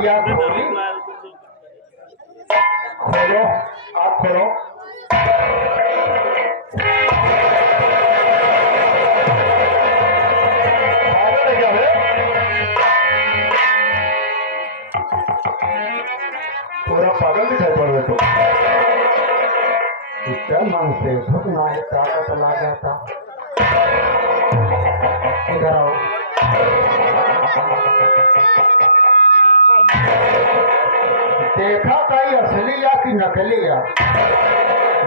अखियां खोली, खोलो, आप खोलो। क्या है? पूरा पागल दिखाई पड़ रहे तो इतना मन से भुगना है, ताकत लगा था। इधर आओ। देखा भाई असली या कि नकली या?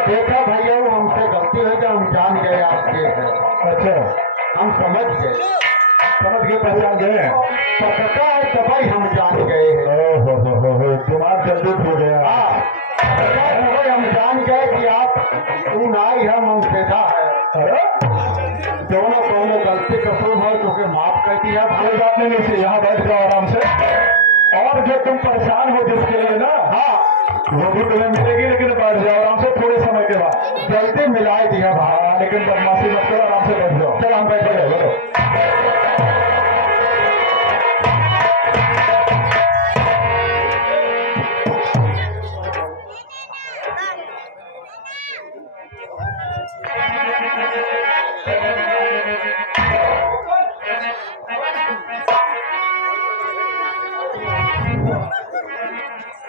देखा भैया वो हमसे गलती हो गई, हम जान गए आपके हैं। अच्छा, हम समझ गए, पहचान गए, पता है तभी हम जान गए हैं। दिमाग जल्दी हो गया। हाँ, हम जान गए कि आप खून आई है, मनसेधा है। दोनों दोनों गलती कसूर है, क्योंकि माफ कर दिया। कोई बात नहीं, नीचे यहाँ बैठ जाओ आराम से। और जो तुम परेशान हो जिसके लिए ना, हाँ, वो भी तुम्हें मिलेगी, लेकिन बैठ जाओ आराम से। थोड़े समय के बाद जल्दी मिलाई दिया भाई, लेकिन बदमाशी मत करो, आराम से बैठ जाओ। चलो हम बैठे रहे, बोलो।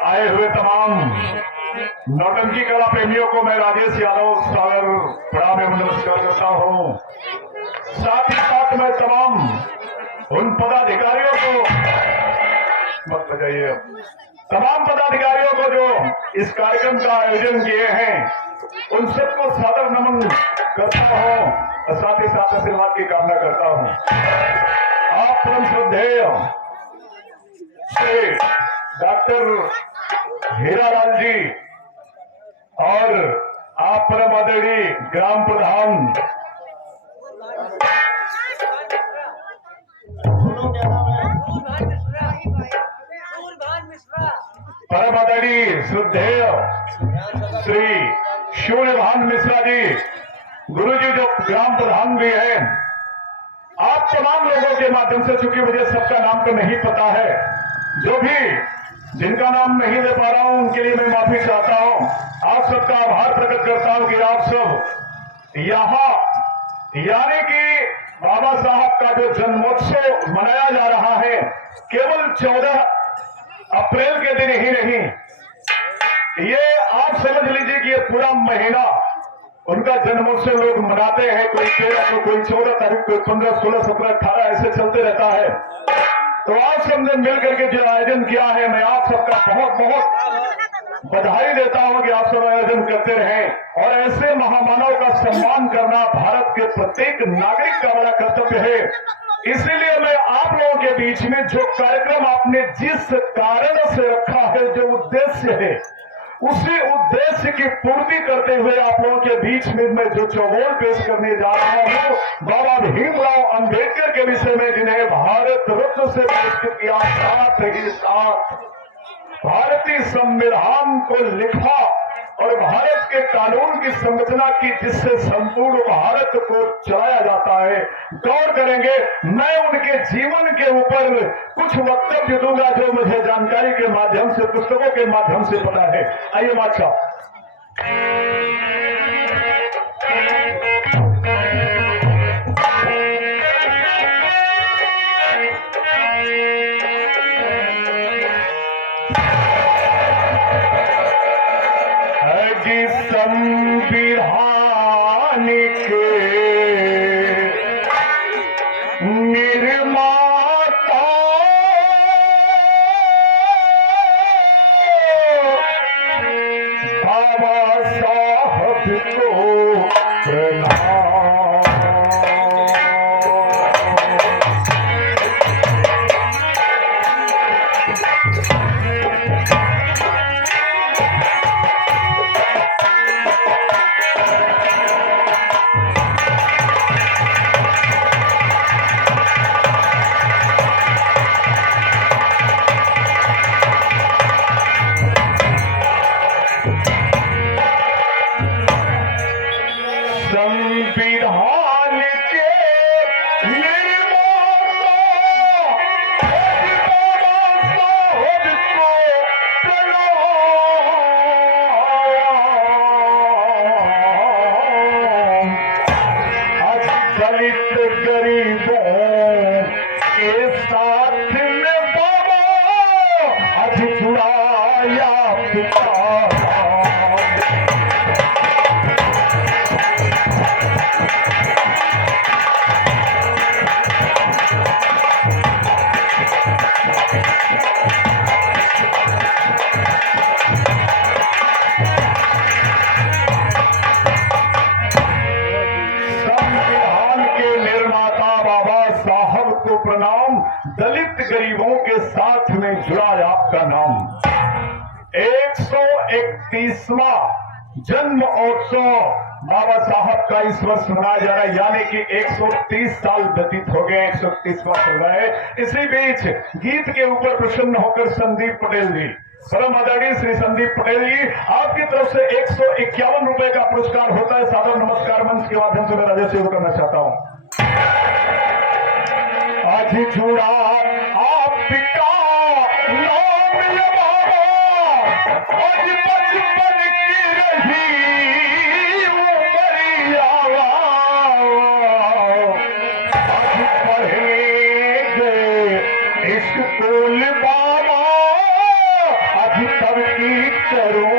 आए हुए तमाम नौटंकी कला प्रेमियों को मैं राजेश यादव सागर प्रणाम एवं नमस्कार करता हूँ। साथ ही साथ मैं तमाम उन पदाधिकारियों को, मत बजाइए, तमाम पदाधिकारियों को जो इस कार्यक्रम का आयोजन किए हैं, उन सबको सादर नमन करता हूँ और साथ ही साथ आशीर्वाद की कामना करता हूँ। आप परम श्रद्धेय श्री डॉक्टर हीरालाल जी और आप परम आदरणीय ग्राम प्रधान परम आदरणीय श्रद्धेय श्री सूर्यभान मिश्रा जी, गुरु जी जो ग्राम प्रधान भी हैं, आप तमाम लोगों के माध्यम से, चूंकि मुझे सबका नाम तो नहीं पता है, जो भी जिनका नाम नहीं ले पा रहा हूं उनके लिए मैं माफी चाहता हूं। आप सबका आभार प्रकट करता हूं कि आप सब यहां, यानी कि बाबा साहब का जो जन्मोत्सव मनाया जा रहा है, केवल 14 अप्रैल के दिन ही नहीं, ये आप समझ लीजिए कि ये पूरा महीना उनका जन्मोत्सव लोग मनाते हैं। कोई 13 को, कोई 14 तारीख, कोई 15, 16, 17, 18 ऐसे चलते रहता है। तो आप सबने मिलकर के जो आयोजन किया है, मैं आप सबका बहुत बहुत बधाई देता हूं कि आप सब आयोजन करते रहें। और ऐसे महामानव का सम्मान करना भारत के प्रत्येक नागरिक का बड़ा कर्तव्य है। इसीलिए मैं आप लोगों के बीच में जो कार्यक्रम आपने जिस कारण से रखा है, जो उद्देश्य है, उसी उद्देश्य की पूर्ति करते हुए आप लोगों के बीच में मैं जो चौबोल पेश करने जा रहा हूं, बाबा भीमराव अंबेडकर के विषय में, जिन्हें भारत रत्न से पुरस्कृत किया, साथ ही साथ भारतीय संविधान को लिखा और भारत के कानून की संरचना की, जिससे संपूर्ण भारत को चलाया जाता है। गौर करेंगे, मैं उनके जीवन के ऊपर कुछ वक्तव्य दूंगा जो मुझे जानकारी के माध्यम से, पुस्तकों के माध्यम से पता है। आइए बादशाह। संविधान के निर्माता बाबा साहब को प्रणाम। आपको प्रणाम। दलित गरीबों के साथ में जुड़ा आपका नाम। 131वां जन्म उत्सव बाबा साहब का इस वर्ष मनाया जा रहा है, यानी कि 130 साल व्यतीत हो गए, 130वां चल रहा है। इसी बीच गीत के ऊपर प्रसन्न होकर संदीप पटेल जी, परम आदरणीय श्री संदीप पटेल जी, आपकी तरफ से 151 रुपए का पुरस्कार होता है। सादर नमस्कार मंच के माध्यम से मैं राजेश सेवा करना चाहता हूं। आज जुड़ा आपका नाम ये बाबा, आज बचपन की रही उमरिया, आज पढ़ेंगे स्कूल बाबा, आज तरक्की करो।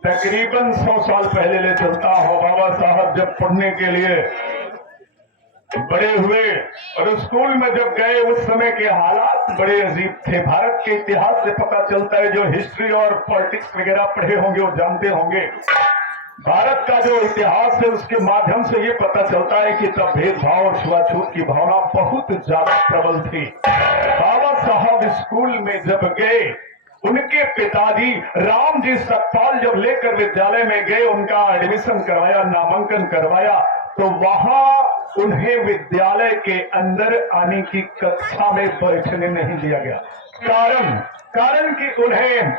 तकरीबन 100 साल पहले ले चलता हूं। बाबा साहब जब पढ़ने के लिए बड़े हुए और स्कूल में जब गए, उस समय के हालात बड़े अजीब थे। भारत के इतिहास से पता चलता है, जो हिस्ट्री और पॉलिटिक्स वगैरह पढ़े होंगे वो जानते होंगे। भारत का जो इतिहास है उसके माध्यम से ये पता चलता है कि तब भेदभाव और छुआछूत की भावना बहुत ज्यादा प्रबल थी। बाबा साहब स्कूल में जब गए, उनके पिताजी राम जी सकपाल जब लेकर विद्यालय में गए, उनका एडमिशन करवाया, नामांकन करवाया, तो वहां उन्हें विद्यालय के अंदर आने की कक्षा में बैठने नहीं दिया गया। कारण कि उन्हें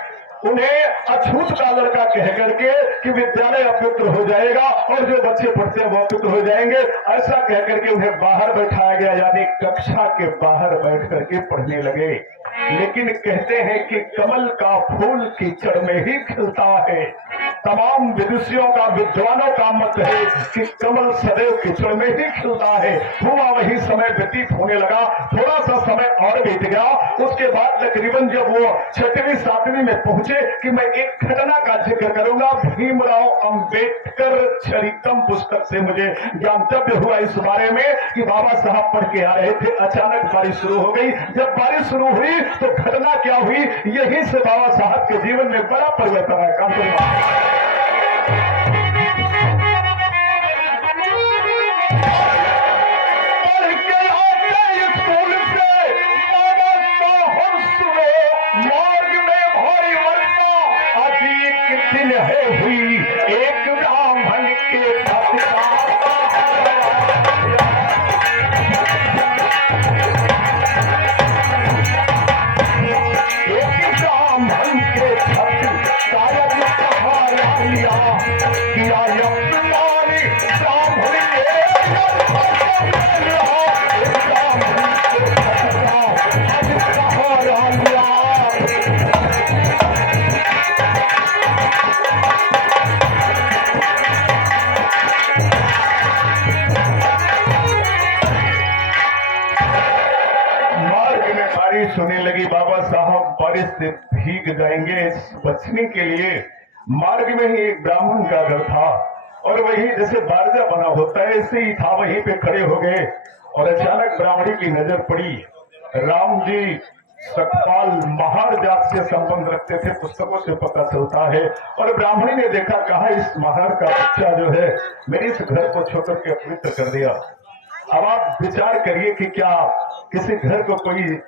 अछूत का लड़का कह करके कि विद्यालय अपवित्र हो जाएगा और जो बच्चे पढ़ते हैं वो अपवित्र हो जाएंगे, ऐसा कह करके उन्हें बाहर बैठाया गया, यानी कक्षा के बाहर बैठ करके पढ़ने लगे। लेकिन कहते हैं कि कमल का फूल कीचड़ में ही खिलता है। तमाम विदुषियों का, विद्वानों का मत है कि कमल सदैव कीचड़ में ही खिलता है। हुआ वही समय व्यतीत होने लगा। थोड़ा सा समय और बीत गया। उसके बाद तकरीबन जब वो 6वीं 7वीं में पहुंचे कि मैं एक घटना का जिक्र करूंगा। भीमराव अंबेडकर चरितम पुस्तक से मुझे ज्ञातव्य हुआ इस बारे में कि बाबा साहब पढ़ के आ रहे थे, अचानक बारिश शुरू हो गई। जब बारिश शुरू हुई तो घटना क्या हुई, यहीं से बाबा साहब के जीवन में बड़ा परिवर्तन आया। काम स्कूल से बाबा साहब सुनो, मार्ग में भारी वर्षा, आज एक दिन है हुई एक ब्राह्मण के होने लगी। बाबा साहब बारिश से भीग जाएंगे, बचने के लिए मार्ग में ही एक ब्राह्मण का घर था और वही जैसे बारजा बना होता है ऐसे ही था, वहीं पे खड़े हो गए और अचानक ब्राह्मणी की नजर पड़ी। राम जी सकपाल महार जात से संबंध रखते थे, पुस्तकों से पता चलता है। और ब्राह्मणी ने देखा, कहा इस महार का बच्चा जो है मेरे इस घर को छोड़ के अपवित्र कर दिया। अब आप विचार करिए कि क्या किसी घर को कोई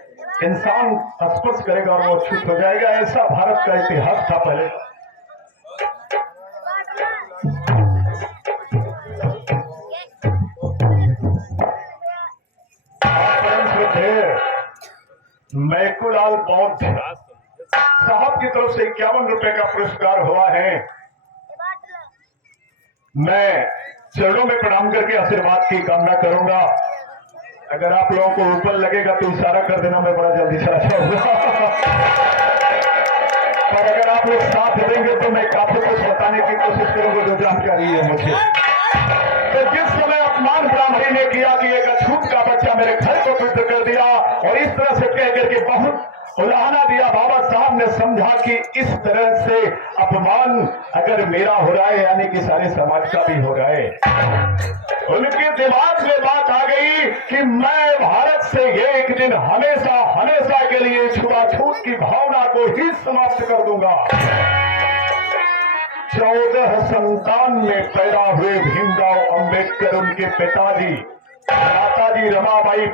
इंसान स्पर्श करेगा और वो अछूत हो जाएगा? ऐसा भारत का इतिहास था पहले। मैकुलाल बौद्ध साहब की तरफ से 51 रुपए का पुरस्कार हुआ है। मैं चरणों में प्रणाम करके आशीर्वाद की कामना करूंगा। अगर आप लोगों को ऊपर लगेगा तो इशारा कर देना, मैं बड़ा जल्दी से आ जाऊंगा। पर अगर आप लोग साथ देंगे तो मैं काफी कुछ बताने की कोशिश करूंगा जो जानकारी है मुझे। तो जिस समय अपमान ब्राह्मणी ने किया कि एक अछूत का बच्चा मेरे घर को पवित्र कर दिया और इस तरह से कह करके बहुत उलाहना दिया, बाबा साहब ने समझा कि इस तरह से अपमान अगर मेरा हो रहा है यानी कि सारे समाज का भी हो रहा है। उनके दिमाग में बात आ गई कि मैं भारत से एक दिन हमेशा हमेशा के लिए छुआछूत की भावना को ही समाप्त कर दूंगा। 14 संतान में पैदा हुए भीमराव अंबेडकर, उनके पिताजी माताजी रमाबाई,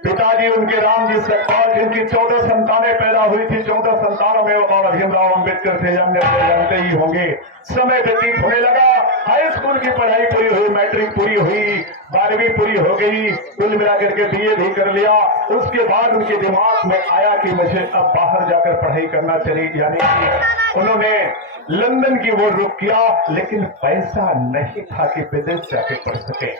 पिताजी उनके रामजी सकपाल, जिनकी 14 संतानें पैदा हुई थी। 14 संतानों में वो बाबा भीमराव अंबेडकर थे, जानते ही होंगे। समय व्यतीत होने लगा, हाई स्कूल की पढ़ाई पूरी हुई, मैट्रिक पूरी हुई, 12वीं पूरी हो गई, कुल मिलाकर के बीए भी कर लिया। उसके बाद उनके दिमाग में आया कि मुझे अब बाहर जाकर पढ़ाई करना चाहिए, यानी कि उन्होंने लंदन की ओर रुख किया, लेकिन पैसा नहीं था कि विदेश जाके पढ़ सके।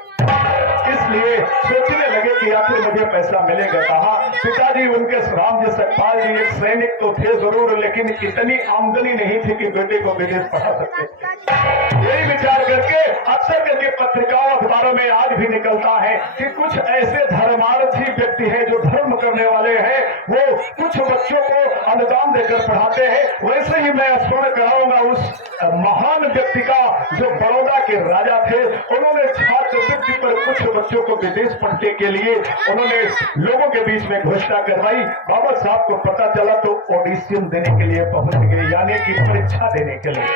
इसलिए सोचने लगे कि आखिर मुझे पैसा मिलेगा कहाँ। पिताजी उनके रामजी सकपाल जी एक सैनिक तो थे जरूर, लेकिन इतनी आमदनी नहीं थी कि बेटे को विदेश पढ़ा सकते थे। यही विचार करके अक्सर करके पत्रिकाओं अखबारों में आज भी निकलता है कि कुछ ऐसे धर्मार्थी व्यक्ति हैं जो धर्म करने वाले हैं, वो कुछ बच्चों को अनुदान देकर पढ़ाते हैं। वैसे ही मैं स्मरण कराऊंगा उस महान व्यक्ति का जो बड़ौदा के राजा थे। उन्होंने छात्रवृत्ति पर कुछ बच्चों को विदेश पढ़ने के लिए उन्होंने लोगों के बीच में घोषणा करवाई। बाबा साहब को पता चला तो ऑडिशन देने के लिए पहुंच गए, यानी कि परीक्षा देने के लिए।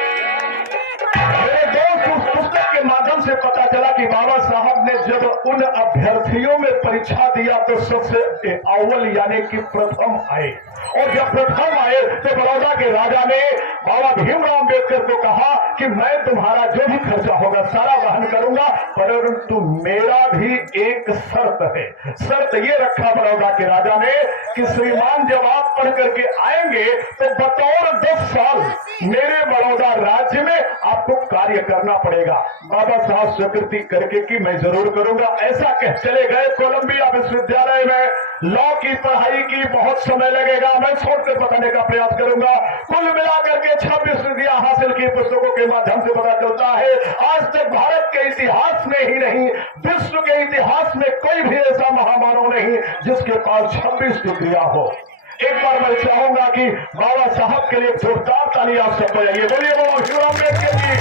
मेरे दोस्त उस पुस्तक के माध्यम से पता चला कि बाबा साहब ने जब उन अभ्यर्थियों में परीक्षा दिया तो सबसे अव्वल यानी कि प्रथम आए, और जब प्रथम आए तो बड़ौदा के राजा ने बाबा भीमराव अंबेडकर को कहा कि मैं तुम्हारा जो भी खर्चा होगा सारा वहन करूंगा, परंतु मेरा भी एक शर्त है। शर्त ये रखा बड़ौदा के राजा ने कि श्रीमान जब आप पढ़ करके आएंगे तो बतौर 10 साल मेरे बड़ौदा राज्य में आपको कार्य करना पड़ेगा। बाबा साहब स्वीकृति करके कि मैं जरूर करूंगा, ऐसा कह चले गए। कोलंबिया विश्वविद्यालय में लॉ की पढ़ाई की, बहुत समय लगेगा, मैं छोड़कर बताने का प्रयास करूंगा। कुल मिलाकर के 26 डिग्रियां हासिल की पुस्तकों के माध्यम से पता चलता है आज तक भारत के इतिहास में ही नहीं विश्व के इतिहास में कोई भी ऐसा महामानव नहीं जिसके पास 26 डिग्रियां हो। एक बार मैं चाहूंगा कि बाबा साहब के लिए जोरदार ताली आप सब बजाइए। बोलिए बाबा भीमराव अम्बेडकर जी।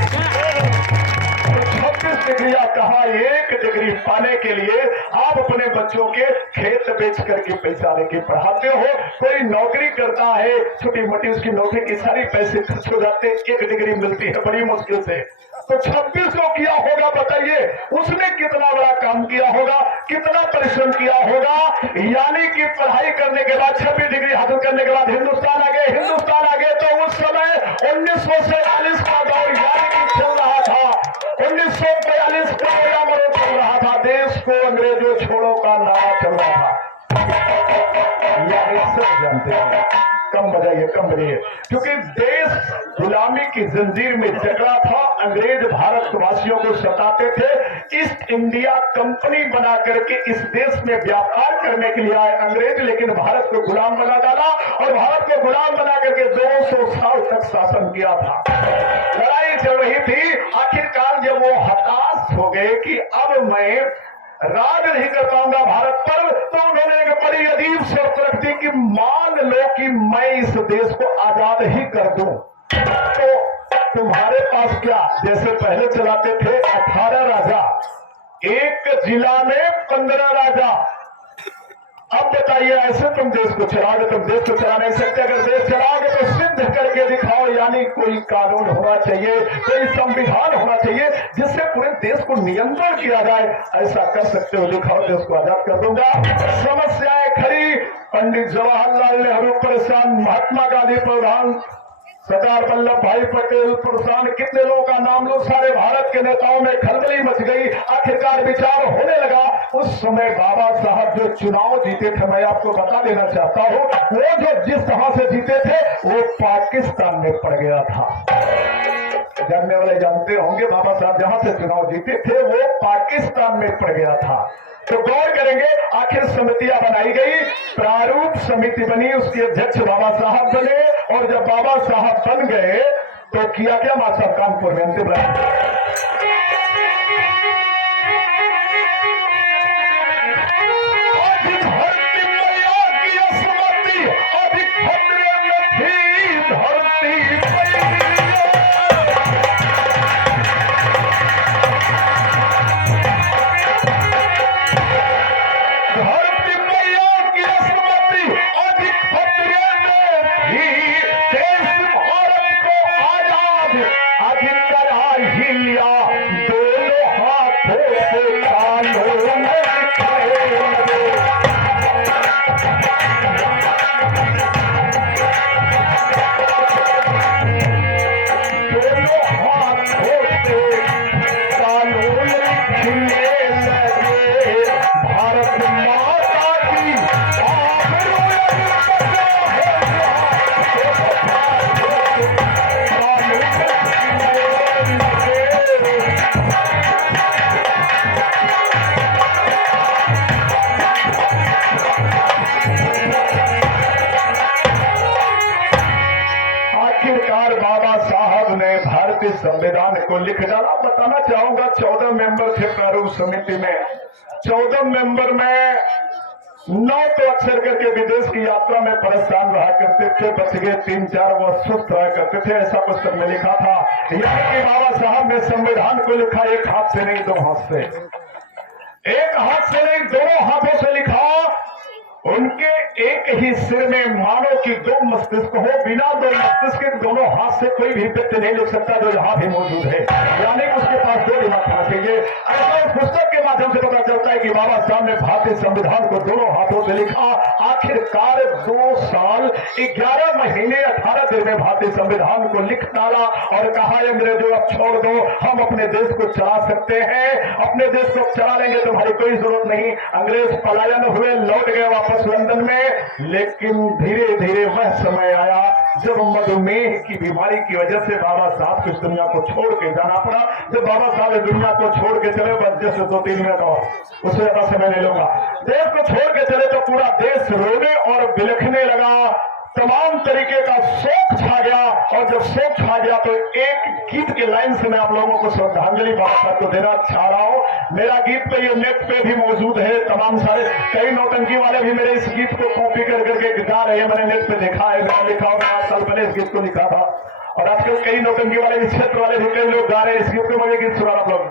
26 डिग्रियां कहा, 1 डिग्री पाने के लिए आप अपने बच्चों के खेत बेच करके पैसा लेके पढ़ाते हो। कोई नौकरी करता है छोटी मोटी, उसकी नौकरी की सारी पैसे खर्च हो जाते, 1 डिग्री मिलती है बड़ी मुश्किल से। तो 26 को किया होगा, बताइए उसने कितना बड़ा काम किया होगा, कितना परिश्रम किया होगा। यानी कि पढ़ाई करने के बाद 26 डिग्री हासिल करने के बाद हिंदुस्तान आ गए। तो उस समय 1947 का दौर यानी कि चल रहा था, 1942 का मरो चल रहा था, देश को अंग्रेजों छोड़ो का नारा चल रहा था। यानी सब जानते हैं, कम बजाइए कम बजाइए, क्योंकि देश गुलामी की जंजीर में जकड़ा था। अंग्रेज भारतवासियों को सताते थे। ईस्ट इंडिया कंपनी बना करके इस देश में व्यापार करने के लिए आए अंग्रेज, लेकिन भारत को गुलाम बना डाला और भारत को गुलाम बना करके 200 साल तक शासन किया था। लड़ाई चल रही थी। आखिरकार जब वो हताश हो गए कि अब मैं राज नहीं कर पाऊंगा भारत पर, तो उन्होंने एक बड़ी अजीब शर्त रख दी कि मान लो कि मैं इस देश को आजाद ही कर दूं, तो तुम्हारे पास क्या, जैसे पहले चलाते थे 18 राजा, एक जिला में 15 राजा। अब बताइए ऐसे तुम देश को चलाओगे? तुम देश को चला नहीं सकते। अगर देश चलाओगे तो सिद्ध करके दिखाओ, यानी कोई कानून होना चाहिए, कोई संविधान होना चाहिए जिससे पूरे देश को नियंत्रण किया जाए। ऐसा कर सकते हो, दिखाओ, देश को आजाद कर दूंगा। समस्याएं खड़ी, पंडित जवाहरलाल नेहरू परेशान, महात्मा गांधी प्रधान, सरदार वल्लभ भाई पटेल परेशान, कितने लोगों का नाम लो, सारे भारत के नेताओं में खलबली मच गई। आखिरकार विचार होने लगा। उस समय बाबा साहब जो चुनाव जीते थे, मैं आपको बता देना चाहता हूं, वो जो जिस तरह से जीते थे वो पाकिस्तान में पड़ गया था। जानने वाले जानते होंगे, बाबा साहब जहां से चुनाव जीते थे वो पाकिस्तान में पड़ गया था। तो गौर करेंगे, आखिर समितियां बनाई गई, प्रारूप समिति बनी, उसके अध्यक्ष बाबा साहब बने, और जब बाबा साहब बन गए तो किया क्या मां साहब कानपुर में अंतिम अधिक अधिकार ही लिया दोनों हाथों से कानून संविधान को लिख डाला। बताना चाहूंगा 14 मेंबर थे प्रारूप समिति में। 14 मेंबर में 9 तो अक्सर करके विदेश की यात्रा में परेशान रहा करते थे, बच गए 3-4 वो सुस्त रहा करते थे। ऐसा पुस्तक में लिखा था। यानी कि बाबा साहब ने संविधान को लिखा एक हाथ से नहीं, 2 हाथ से। एक हाथ से नहीं, 2 हाथों से लिखा। उनके एक ही सिर में मानो कि 2 मस्तिष्क हो। बिना 2 मस्तिष्क के दोनों हाथ से कोई भी व्यक्ति नहीं लिख सकता जो यहाँ भी मौजूद है। यानी कि उसके पास 2 दिमाग होना चाहिए। ऐसा उस पुस्तक के माध्यम से पता चलता है कि बाबा साहब ने भारतीय संविधान को 2 हाथों से लिखा। आखिरकार 2 साल 11 महीने 18 दिन में भारतीय संविधान को लिख डाला और कहा अंग्रेजों अब छोड़ दो, हम अपने देश को चला सकते हैं। अपने देश को चला लेंगे, तुम्हारी कोई जरूरत नहीं। अंग्रेज पलायन हुए, लौट गए वापस लंदन में। लेकिन धीरे धीरे वह समय आया जब मधुमेह की बीमारी की वजह से बाबा साहब को इस दुनिया को छोड़ के जाना पड़ा। जब बाबा साहब इस दुनिया को छोड़ के चले, बस जैसे 2-3 मिनट और, उससे ज्यादा समय नहीं लूंगा। देश को छोड़ के चले तो पूरा देश रोने और बिलखने लगा। तमाम तरीके का शोक छा गया। और जब शोक छा गया तो एक गीत के लाइन से मैं आप लोगों को श्रद्धांजलि बाबा साहब को देना चाह रहा हूं। मेरा गीत पे ये नेट पे भी मौजूद है। तमाम सारे कई नौटंकी वाले भी मेरे इस गीत को कॉपी कर करके गा रहे हैं। मैंने नेट पे देखा है, मैंने लिखा और 8 साल पहले इस गीत को लिखा था। और आजकल कई नौटंकी वाले इस क्षेत्र वाले भी कई लोग गा रहे हैं इस गीत को। मुझे गीत सुना आप लोग।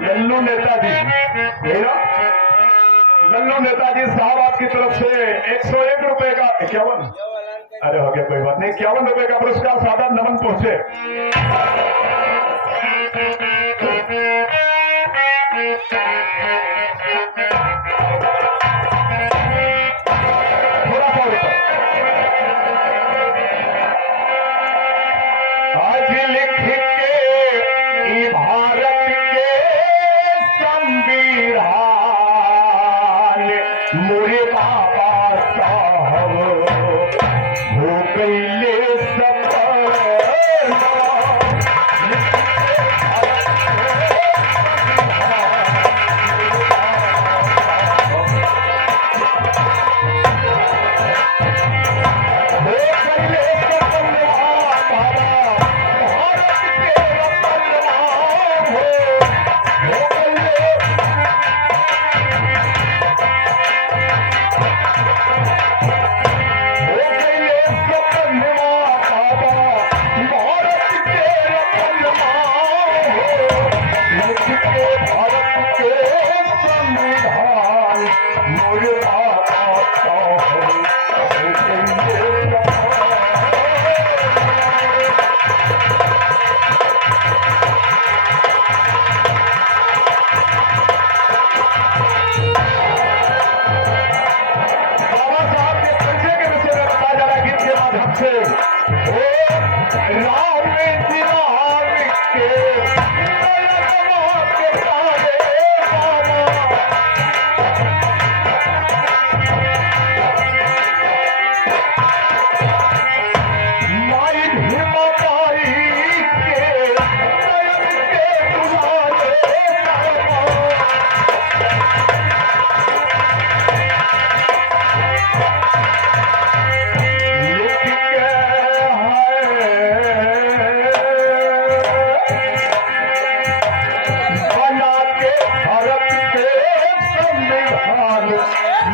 लल्लू नेताजी, लल्लू नेताजी साहब आपकी तरफ से 101 रुपए का 51, अरे हो गया कोई बात नहीं, 51 रुपए का पुरस्कार सादर नमन पहुंचे। थोड़ा सा ऊपर। आज लिख के भारत के संविधान मोरे बाबा साहब हो गईले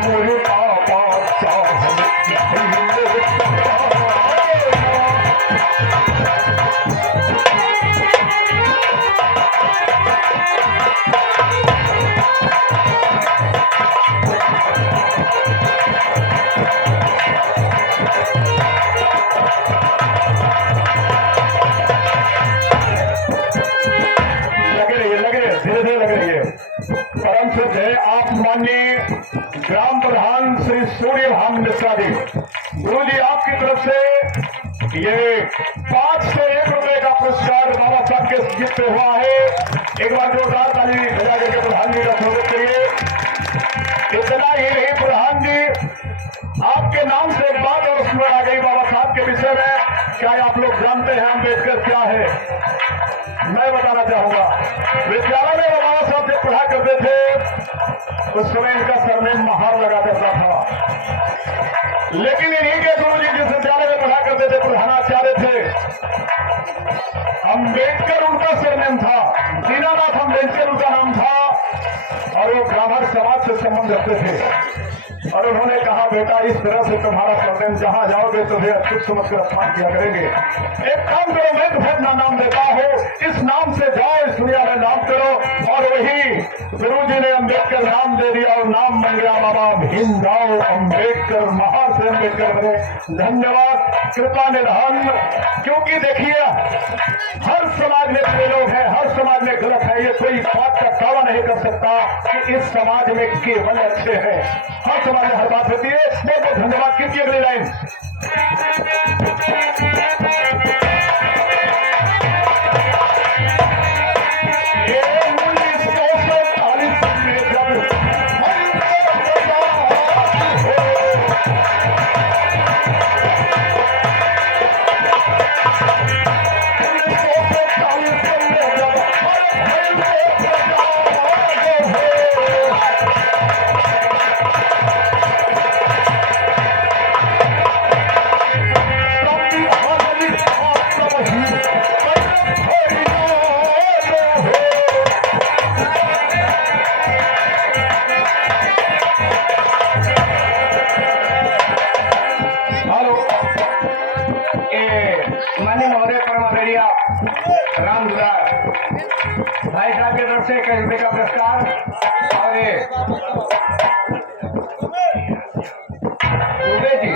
मोरे बाबा साहब गुरुजी आपकी तरफ से ये 501 रुपए का पुरस्कार बाबा साहब के जित पे हुआ है। एक बार जोरदार ताली बजा करके प्रधान जी का स्वागत करिए। इतना ही नहीं, प्रधान जी आपके नाम से एक बात और स्मरण आ गई बाबा साहब के विषय में। क्या आप लोग जानते हैं अम्बेडकर क्या है? मैं बताना चाहूंगा। विद्यालय में बाबा साहब जब पढ़ा करते थे उस समय इनका सरनेम महार लगा करता था, लेकिन इन्हीं के गुरु जी जिस विद्यालय में पढ़ा करते थे प्रधानाचार्य थे, अम्बेडकर उनका सरनेम था, दीनानाथ अम्बेडकर उनका नाम था, और वो ब्राह्मण समाज से संबंध रखते थे। और उन्होंने कहा बेटा इस तरह से तुम्हारा सरनेम जहां जाओगे तुम्हें अच्युत समझकर अपमान किया करेंगे। एक काम करो, मैं तुम्हें अपना नाम देता हूं, इस नाम से जाओ, इस दुनिया में नाम करो। और वही गुरुजी ने अम्बेडकर नाम दे दिया और नाम बन गया बाबा भीमराव अम्बेडकर। महार से अम्बेडकर बने। धन्यवाद, कृपा निधान। क्योंकि देखिए हर समाज में बुरे लोग हैं, हर समाज में गलत है, ये कोई बात का दावा नहीं कर सकता कि इस समाज में केवल अच्छे हैं। हर समाज में हर बात होती है। बहुत बहुत धन्यवाद। कीजिए अगली लाइन। माननीय महोदय परमादरणीय राम दुलार भाई साहब की तरफ से 1 रुपये का पुरस्कार। और दुबे जी,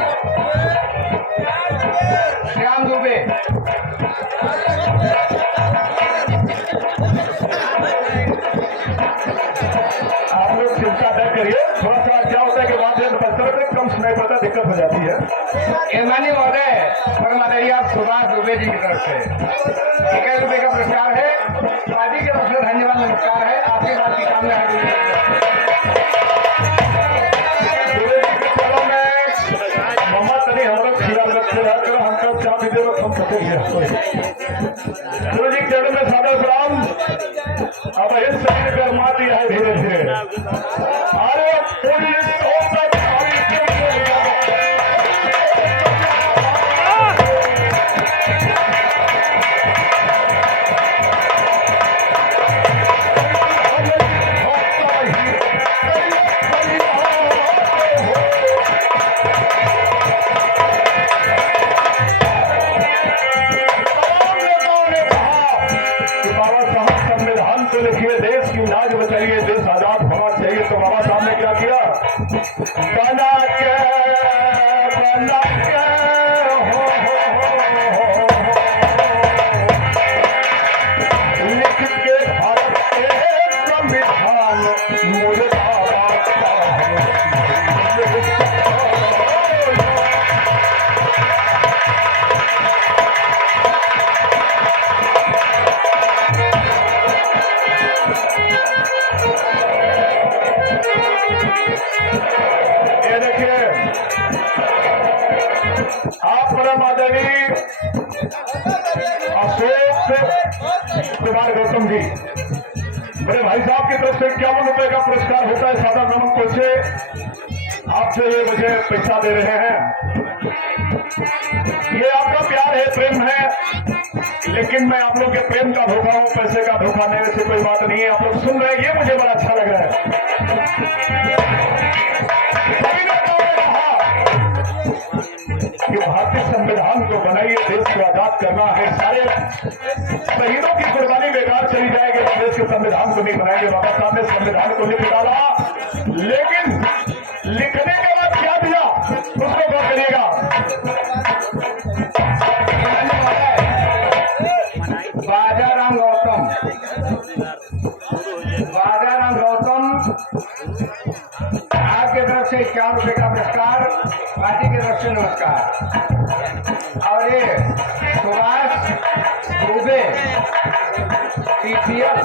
श्याम दुबे, आप लोग चिंता न करिए। थोड़ा सा क्या होता है कि बात कम सुनाई पड़ता, दिक्कत हो जाती है। माननीय महोदय परमादरणीय सुभाष दुबे जी की तरफ से 1 रुपये का पुरस्कार है। पार्टी की तरफ से धन्यवाद, नमस्कार है। आपके बात की कामना है। चलो मैं मम्मा तनी हम लोग खिला रखते रहा करो, हमको चाह भी दे हम सके गुरु जी के चरण में सादर प्रणाम। अब इस शरीर पर मार दिया है धीरे धीरे। अरे पुलिस देश की लाज बचाइए, देश आजाद होना चाहिए। तो बाबा साहब ने क्या किया? बना के हो लिख के भारत के संविधान मुर्दाबाद। आप परम आदरणीय अशोक कुमार गौतम जी, मेरे भाई साहब की तरफ से 51 रुपए का पुरस्कार होता है। सादा नमक से आपसे ये मुझे पैसा दे रहे हैं। ये आपका प्यार है, प्रेम है, लेकिन मैं आप लोग के प्रेम का धोखा हूं, पैसे का धोखा देने से कोई बात नहीं है। आप लोग सुन रहे हैं, ये मुझे बड़ा अच्छा लग रहा है। कि भारतीय संविधान को बनाइए, देश को आजाद करना है। सारे शहीदों की कुर्बानी बेकार चली जाएगी, देश के संविधान को नहीं बनाएंगे। बाबा साहब ने संविधान को लिख डाला, लेकिन लिखने के बाद क्या दिया उसको गौर करिएगा। बाजाराम गौतम आपके तरफ से 51 रुपये का पुरस्कार। पार्टी के तरफ से नमस्कार। और ये सुभाष दुबे पीसीएल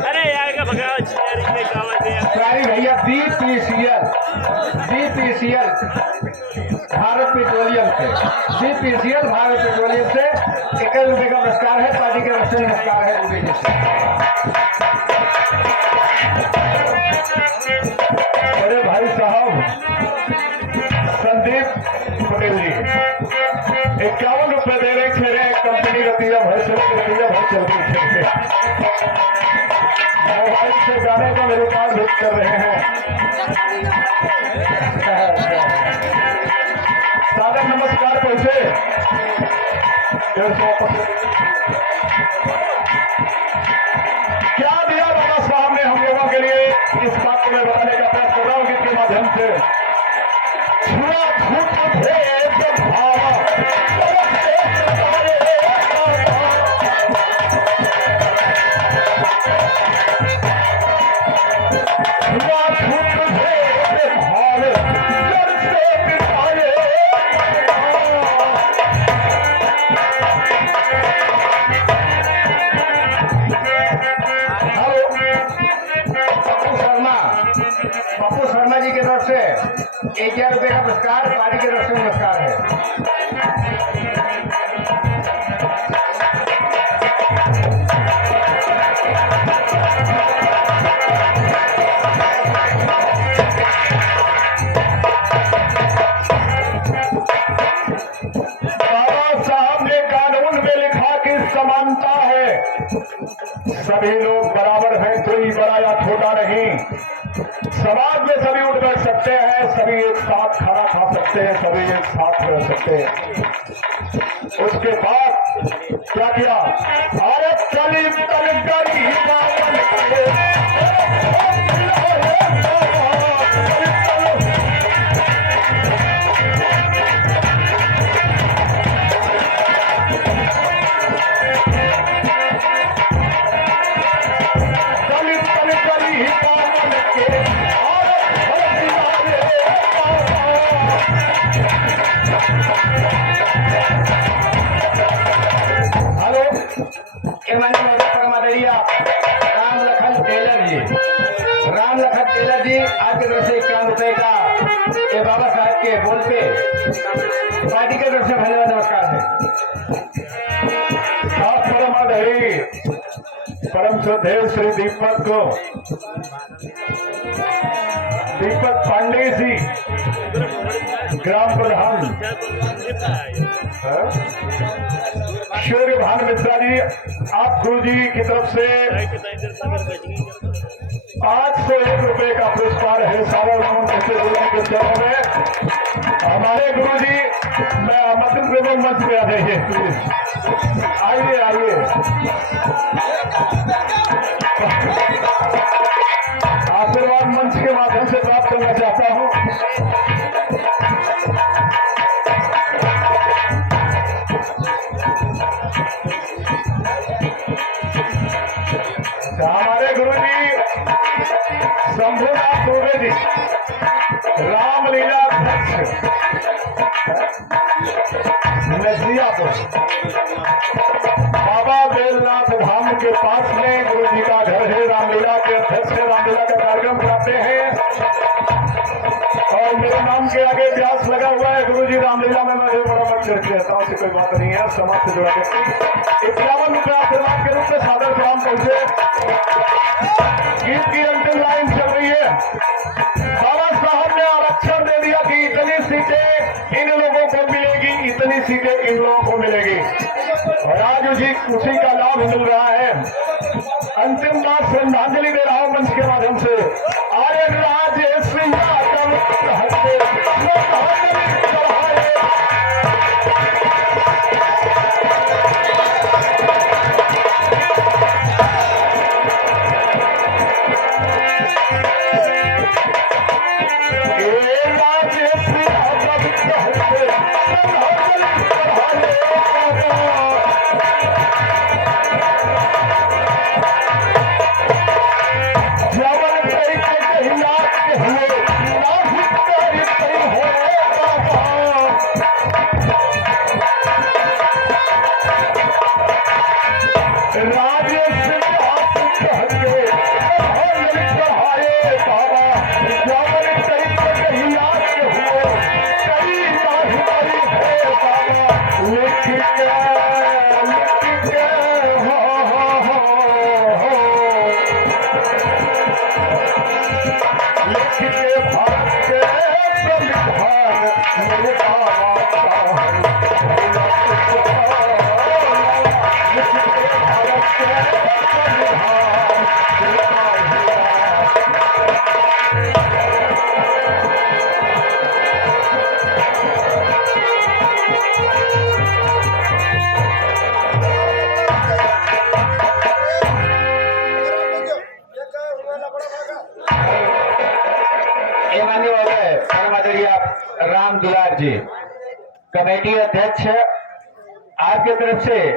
अरे यार का भगा सॉरी भैया बीपीसीएल भारत पेट्रोलियम से बीपीसीएल भारत पेट्रोलियम से 21 रुपए का पुरस्कार है। पार्टी के तरफ से नमस्कार है दुबे जी से। बड़े भाई साहब संदीप पटेल जी 51 रुपए दे रहे खेरे कंपनी रतिया भर चल रही मोबाइल से गाने को मेरे पास भेज कर रहे हैं। सादर नमस्कार पहुंचे 150। क्या दिया बाबा साहब ने हम लोगों के लिए, इस बात को मैं बताने का प्रयास कर रहा हूं गीत के माध्यम से। छुआ छूट भेद भाव पप्पू शर्मा जी की तरफ से 1000 रुपए का पुरस्कार पार्टी की तरफ से नमस्कार है। बाबा साहब ने कानून में लिखा कि समानता है, सभी लोग बराबर हैं, कोई बड़ा या छोटा नहीं। समाज में सभी उठ बैठ सकते हैं, सभी एक साथ खाना खा सकते हैं, सभी एक साथ रह सकते हैं। उसके बाद क्या किया? अरे कली तल करी राम लखन टेलर जी आपकी तरफ से 51 रुपए का ये बाबा साहब के बोल पे पार्टी की तरफ से धन्यवाद नमस्कार है। परम आदरणीय परम श्रद्धेय श्री दीपक पांडे जी ग्राम प्रधान सूर्यभान मिश्रा जी, आप गुरु जी की तरफ से 501 रुपए का पुरस्कार है। सारे के चरणों में हमारे गुरु जी, मैं आमंत्रित प्रेम मंच पे आ जाइए प्लीज, आइए आइए। आशीर्वाद मंच के माध्यम से प्राप्त करना चाहता हूं। हमारे गुरु जी शंभुनाथ दुबे जी, रामलीला अध्यक्ष नजियापुर, बाबा बेलनाथ धाम के पास में गुरु जी का घर है। रामलीला के अध्यक्ष है, रामलीला का कार्यक्रम कराते हैं और मेरे नाम के आगे व्यास लगा हुआ है। गुरु जी रामलीला में मैं बड़ा बच्चे रहता हूँ, कोई बात नहीं है, समाज से जुड़ा व्यक्ति। 51 रुपये आशीर्वाद के रूप में सादर प्रणाम पहुंचे। गीत की अंतिम लाइन चल रही है। बाबा साहब ने आरक्षण दे दिया कि इतनी सीटें इन लोगों को मिलेगी, इतनी सीटें इन लोगों को मिलेगी, और आज उसी का लाभ मिल रहा है। अंतिम बात श्रद्धांजलि दे रहा हूं मंच के माध्यम से। आर्य राज श्री कह के ललित बढ़ाए बाबा जावन चरित्र कही याद हुए कई नाही करी है बाबा लिख के लिख के भारत के संविधान मेरे बाबा का लिख के भारत के संविधान माननीय महोदय परम आदरणीय राम दुलार जी कमेटी अध्यक्ष आपकी तरफ से